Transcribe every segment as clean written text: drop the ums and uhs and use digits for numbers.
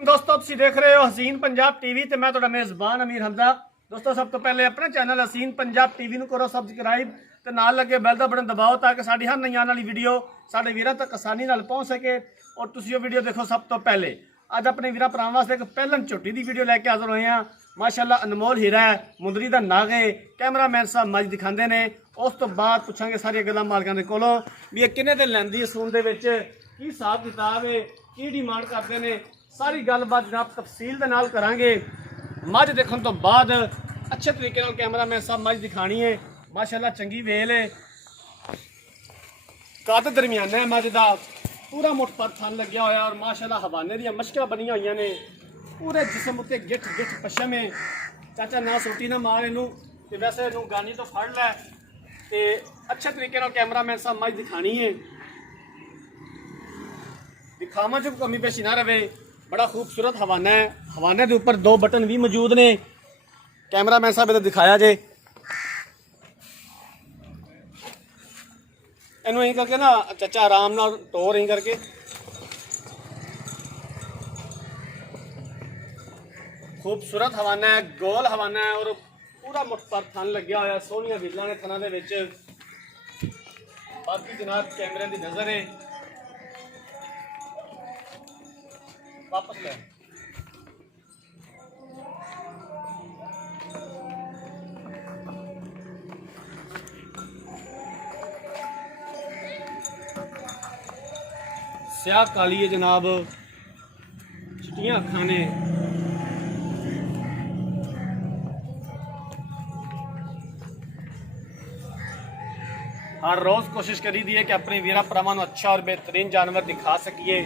दोस्तों तुम देख रहे हो हसीन पंजाब टीवी ते मैं तुहाडा मेज़बान अमीर हमजा। दोस्तों सब तो पहले अपने चैनल हसीन पंजाब टीवी ਨੂੰ करो सबसक्राइब ਤੇ ਨਾਲ ਲੱਗੇ ਬੈਲ ਦਾ ਬਟਨ ਦਬਾਓ ਤਾਂ ਕਿ ਸਾਡੀ ਹਰ ਨਈ ਆਉਣ ਵਾਲੀ ਵੀਡੀਓ ਸਾਡੇ ਵੀਰਾਂ ਤੱਕ ਆਸਾਨੀ ਨਾਲ ਪਹੁੰਚ ਸਕੇ ਔਰ ਤੁਸੀਂ ਉਹ ਵੀਡੀਓ ਦੇਖੋ ਸਭ ਤੋਂ ਪਹਿਲੇ। ਅੱਜ ਆਪਣੇ ਵੀਰਾਂ ਭਰਾਵਾਂ ਵਾਸਤੇ ਇੱਕ ਪਹਿਲਨ ਝੋਟੀ ਦੀ ਵੀਡੀਓ ਲੈ ਕੇ ਹਾਜ਼ਰ ਹੋਏ ਆ। ਮਾਸ਼ਾਅੱਲਾ ਅਨਮੋਲ ਹੀਰਾ ਹੈ, ਮੁੰਦਰੀ ਦਾ ਨਾਗ ਹੈ। ਕੈਮਰਾਮੈਨ ਸਾਹਿਬ ਮੱਝ ਦਿਖਾਉਂਦੇ ਨੇ, ਉਸ ਤੋਂ ਬਾਅਦ ਪੁੱਛਾਂਗੇ ਸਾਰੀਆਂ ਗੱਲਾਂ ਮਾਲਕਾਂ ਦੇ ਕੋਲੋਂ ਵੀ ਇਹ ਕਿੰਨੇ ਦਿਨ ਲੈਂਦੀ ਹੈ ਸੂਣ ਦੇ ਵਿੱਚ, ਕੀ ਹਿਸਾਬ ਕਿਤਾਬ ਹੈ, ਕੀ ਡਿਮਾਂਡ ਕਰਦੇ ਨੇ। सारी गलबात जनाब तफसील के नाल करांगे। मझ देखने तो बाद अच्छे तरीके नाल कैमरामैन साहब मझ दिखानी है। माशाअल्लाह चंगी वेल है, कद दरमियाना है, मझ का पूरा मुठ पर थन लग्या होया और माशाअल्लाह हवाने दी मशकां बनिया हुई ने पूरे जिसम उत्ते गिठ गिठ पशम है। चाचा ना सोटी ना मार इनू ते वैसे इनू गानी तो फड़ लै ते अच्छे तरीके नाल कैमरामैन साहब मझ दिखानी है। दिखावा च कमी पेशी ना रहे। बड़ा खूबसूरत हवाना है, हवाने के ऊपर दो बटन भी मौजूद ने। कैमरामैन साहब इधर दिखाया जे इनू यहीं करके ना चाचा आराम नाल टोर यहीं करके खूबसूरत हवाना है, गोल हवाना है और पूरा मुठ पर थन लग्या होया। सोहनिया विल्लां ने थना दे विच। बाकी जनाब कैमरे की नज़र है वापस ले स्याह काली है जनाब, चिट्टियां अखां ने। हर रोज़ कोशिश करी दी है कि अपने वीरा भरावां नूं अच्छा और बेहतरीन जानवर दिखा सकीए।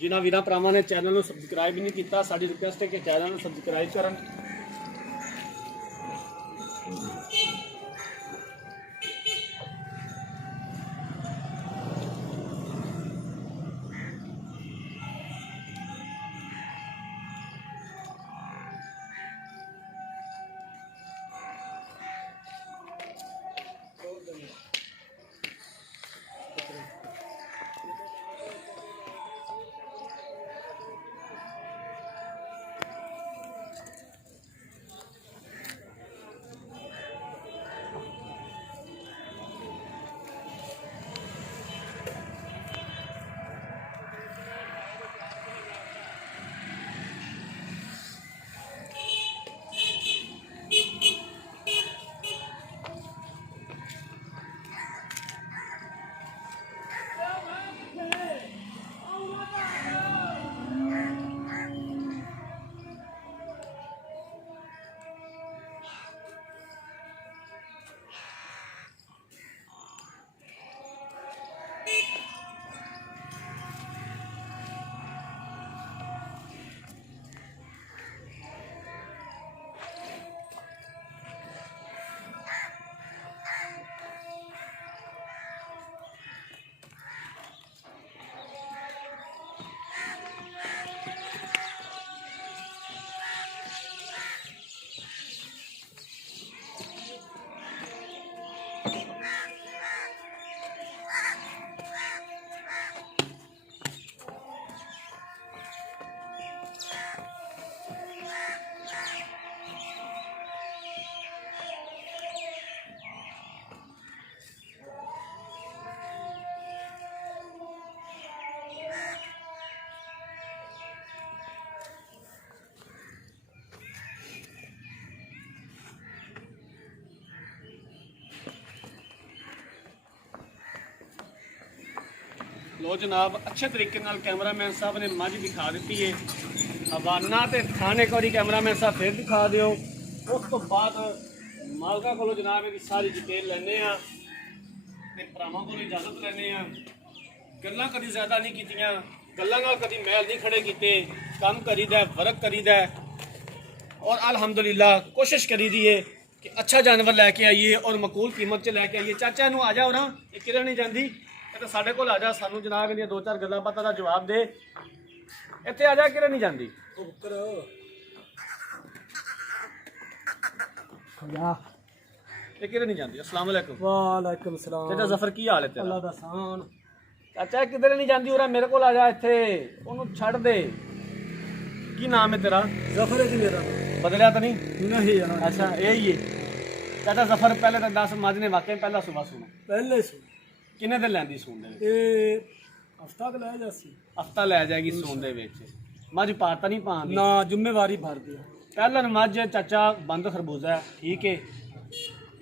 जिन्होंने वीर भरावां ने चैनल को सबसक्राइब नहीं किया, साड़ी रिक्वेस्ट है कि चैनल को सबसक्राइब करन। लो जनाब अच्छे तरीके नाल कैमरामैन साहब ने मझ दिखा दी है। हवाना तो थाने को कैमरामैन साहब फिर दिखा दिओ। उस तो बाद मालका को जनाब की सारी डिटेल लैने भरावां को इजाजत लैने। गल्लां कभी ज़्यादा नहीं कीतियां, गल्लां नाल कभी मैल नहीं खड़े कीते। काम करीदा, वर्क करीदा और अल्हम्दुलिल्लाह कोशिश करी दी है कि अच्छा जानवर लैके आइए और मकूल कीमत च लैके आइए। चाचा नूं आ जाओ ना, ये किरण नहीं जाती तो साढ़े को आ जा, सानू जनाब इन दो चार गल्लां बातां दा जवाब दे। ਇੱਥੇ ਆ ਜਾ ਕਿਰੇ ਨਹੀਂ ਜਾਂਦੀ ਇਹ ਕਿਰੇ ਨਹੀਂ ਜਾਂਦੀ। अस्सलाम वालेकुम। वालेकुम सलाम। ਚਾਚਾ ਜ਼ਫਰ ਕੀ ਹਾਲ ਹੈ ਤੇਰਾ? अल्लाह दा शान। ਚਾਚਾ ਕਿਧਰੇ ਨਹੀਂ ਜਾਂਦੀ ਉਰਾ ਮੇਰੇ ਕੋਲ ਆ ਜਾ ਇੱਥੇ ਉਹਨੂੰ ਛੱਡ ਦੇ। ਕੀ ਨਾਮ ਹੈ ਤੇਰਾ? जफर है जी मेरा ਬਦਲਿਆ ਤਾਂ ਨਹੀਂ? नहीं यार। ਅੱਛਾ ਇਹ ਹੀ ਹੈ ਚਾਚਾ ਜ਼ਫਰ ਪਹਿਲੇ ਤਾਂ 10 ਮੱਝ ਨੇ ਵਾਕਿਆ ਪਹਿਲਾ ਸੁਬਾ ਸੁਣਾ पहले से ਕਿੰਨੇ ਦਿਨ ਲੈਂਦੀ ਸੂਣ ਦੇ ਵਿੱਚ? ये हफ्ता का ले जासी ਹਫਤਾ ਲੈ ਜਾਏਗੀ ਸੂਣ ਦੇ ਵਿੱਚ। ਮੱਝ ਪਾਰ ਤਾਂ ਨਹੀਂ ਪਾਉਂਦੀ ना जिम्मेवारी भर दिया। ਪਹਿਲਾਂ ਮੱਝ ਚਾਚਾ ਬੰਦ ਖਰਬੂਜ਼ਾ ਹੈ, ਠੀਕ ਹੈ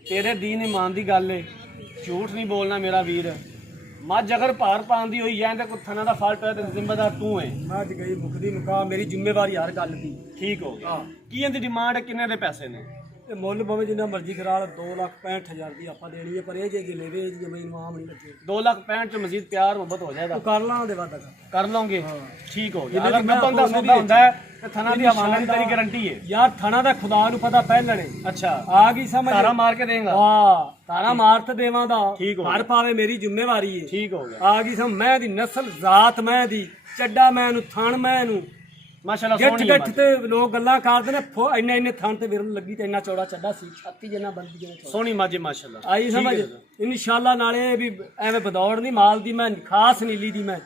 ਤੇਰੇ ਦੀਨ ਇਮਾਨ ਦੀ ਗੱਲ ਏ, ਝੂਠ ਨਹੀਂ ਬੋਲਣਾ ਮੇਰਾ ਵੀਰ। ਮੱਝ ਅਗਰ ਭਾਰ ਪਾਉਂਦੀ ਹੋਈ ਜਾਂ ਤੇ ਕੋਈ ਥਣਾ ਦਾ ਫਾਲਟ ਹੋਇਆ ਤੇ ਜ਼ਿੰਮੇਦਾਰ ਤੂੰ ਹੈ। मैं अज गई मुकदी मुका मेरी जिम्मेवारी हर गल दी। ਠੀਕ ਹੋ ਗਿਆ। हाँ ਕੀ ਇਹਦੀ ਡਿਮਾਂਡ ਕਿੰਨੇ ਦੇ ਪੈਸੇ ਨੇ? ते मुल भावें जिन्ना मर्जी करा लो 2,65,000 दी आपा देनी है पर ये जे गिले वे जे मैं इमाम नहीं लगे 2,65,000 ਚ ਮਜ਼ੀਦ ਪਿਆਰ ਮੁਹੱਬਤ ਹੋ ਜਾਏਗਾ। तो कर ला दे वादा कर ਕਰ ਲਓਗੇ? हाँ ਠੀਕ ਹੋ ਗਿਆ। ਜਿਹਦੇ ਅਗਰ ਚ ਮੈਂ ਗੱਬਨ ਦਾ ਆਪਣੀ ਸੌਦਾ ਹੁੰਦਾ ਹੈ ਤੇ ਥਣਾ ਦੀ ਇੰਸ਼ਾਅੱਲਾ ਹਵਾਲਾ ਦੀ ਤੇਰੀ ਗਾਰੰਟੀ ਹੈ। यार थाना दा खुदा नु पता पहलने ਅੱਛਾ आ गई समझ। ਤਾਰਾ ਮਾਰ ਕੇ ਦੇਗਾ? हां तारा मार ते देवां दा ठीक हो घर पावे मेरी जिम्मेवारी है। ਠੀਕ ਹੋ ਗਿਆ। आ गई सम मैं दी नस्ल जात मैं दी ਚੱਡਾ ਮੈਂ ਨੂੰ ਥਣ ਮੈਂ ਨੂੰ ਮਾਸ਼ਾਅੱਲਾ ਗਿੱਠ ਸੋਹਣੀ ਗਿੱਠ ਮੱਝ। ਤੇ ਲੋਕ ਗੱਲਾਂ ਕਰਦੇ ਨੇ ਇੰਨੇ ਇੰਨੇ ਥਣ ਤੇ ਵਿਰਲ ਲੱਗੀ ਤੇ ਇੰਨਾ ਚੌੜਾ ਚੱਡਾ ਸੀ ਛਾਤੀ ਜਿੰਨਾ ਬੰਦੀ ਜਿਵੇਂ ਚੌੜਾ। ਸੋਹਣੀ ਮੱਝ ਹੈ ਮਾਸ਼ਾਅੱਲਾ। ਆਈ ਸਮਝ ਇਨਸ਼ਾਅੱਲਾ ਨਾਲੇ ਵੀ ਐਵੇਂ ਬਦੌੜ ਨਹੀਂ ਮਾਲ ਦੀ ਮੈਂ ਖਾਸ ਨੀਲੀ ਦੀ ਮੈਂ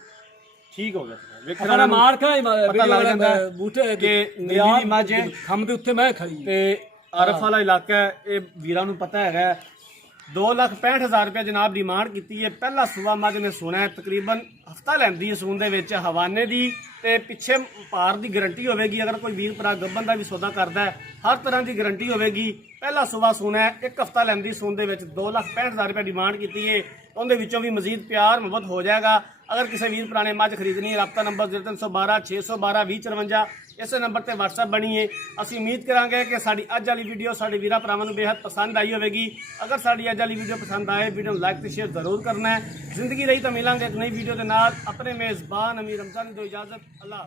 ਠੀਕ ਹੋ ਗਿਆ। ਵੇਖਣ ਖਾਣਾ ਵਾਲਾ ਮਾਰ ਕੇ ਪਤਾ ਲੱਗ ਜਾਂਦਾ ਹੈ ਬੂਟੇ ਕਿ ਨੀਲੀ ਦੀ ਮੱਝ ਹੈ ਖੰਮ ਦੇ ਉੱਤੇ ਮੈਂ ਖੜੀ ਤੇ ਆਰਫ ਵਾਲਾ ਇਲਾਕਾ ਹੈ, ਇਹ ਵੀਰਾਂ ਨੂੰ ਪਤਾ ਹੈਗਾ। 2,65,000 ਰੁਪਏ ਜਨਾਬ ਡਿਮਾਂਡ ਕੀਤੀ ਹੈ। ਪਹਿਲਾ ਸੂਆ ਮੱਝ ਨੇ ਸੁਣਾ ਹੈ, ਤਕਰੀਬਨ ਹਫਤਾ ਲੈਂਦੀ ਹੈ ਸੂਣ ਦੇ ਵਿੱਚ। ਹਵਾਨੇ ਦੀ ਤੇ ਪਿੱਛੇ ਪਾਰ ਦੀ ਗਾਰੰਟੀ ਹੋਵੇਗੀ। ਅਗਰ ਕੋਈ ਵੀਰ ਭਰਾ ਗੱਬਨ ਦਾ ਵੀ ਸੌਦਾ ਕਰਦਾ ਹੈ ਹਰ ਤਰ੍ਹਾਂ ਦੀ ਗਾਰੰਟੀ ਹੋਵੇਗੀ। ਪਹਿਲਾ ਸੂਆ ਸੁਣਾ ਹੈ, ਇੱਕ ਹਫਤਾ ਲੈਂਦੀ ਸੂਣ ਦੇ ਵਿੱਚ। 2,65,000 ਰੁਪਏ ਡਿਮਾਂਡ ਕੀਤੀ ਹੈ। ਉਹਦੇ ਵਿੱਚੋਂ ਵੀ ਮਜ਼ੀਦ ਪਿਆਰ ਮੁਹੱਬਤ ਹੋ ਜਾਏਗਾ। ਅਗਰ ਕਿਸੇ ਵੀਰ ਭਰਾ ਨੇ ਮੱਝ ਖਰੀਦਣੀ ਹੈ ਰਾਬਤਾ ਨੰਬਰ 0312 612 2054 ਇਸੇ ਨੰਬਰ ਤੇ WhatsApp ਬਣੀ ਹੈ। ਅਸੀਂ ਉਮੀਦ ਕਰਾਂਗੇ ਕਿ ਸਾਡੀ ਅੱਜ ਵਾਲੀ ਵੀਡੀਓ ਸਾਡੇ ਵੀਰਾਂ ਭਰਾਵਾਂ ਨੂੰ ਬੇहद ਪਸੰਦ ਆਈ ਹੋਵੇਗੀ। ਅਗਰ ਸਾਡੀ ਅੱਜ ਵਾਲੀ ਵੀਡੀਓ ਪਸੰਦ ਆਏ ਵੀਡੀਓ ਨੂੰ ਲਾਈਕ ਤੇ ਸ਼ੇਅਰ ਜ਼ਰੂਰ ਕਰਨਾ ਹੈ। ਜ਼ਿੰਦਗੀ ਰਹੀ ਤਾਂ ਮਿਲਾਂਗੇ ਇੱਕ ਨਈ ਵੀਡੀਓ ਦੇ ਨਾਲ। ਆਪਣੇ ਮੇਜ਼ਬਾਨ ਅਮੀਰ ਰਮਜ਼ਾਨ ਦੀ ਇਜਾਜ਼ਤ। ਅੱਲਾਹ।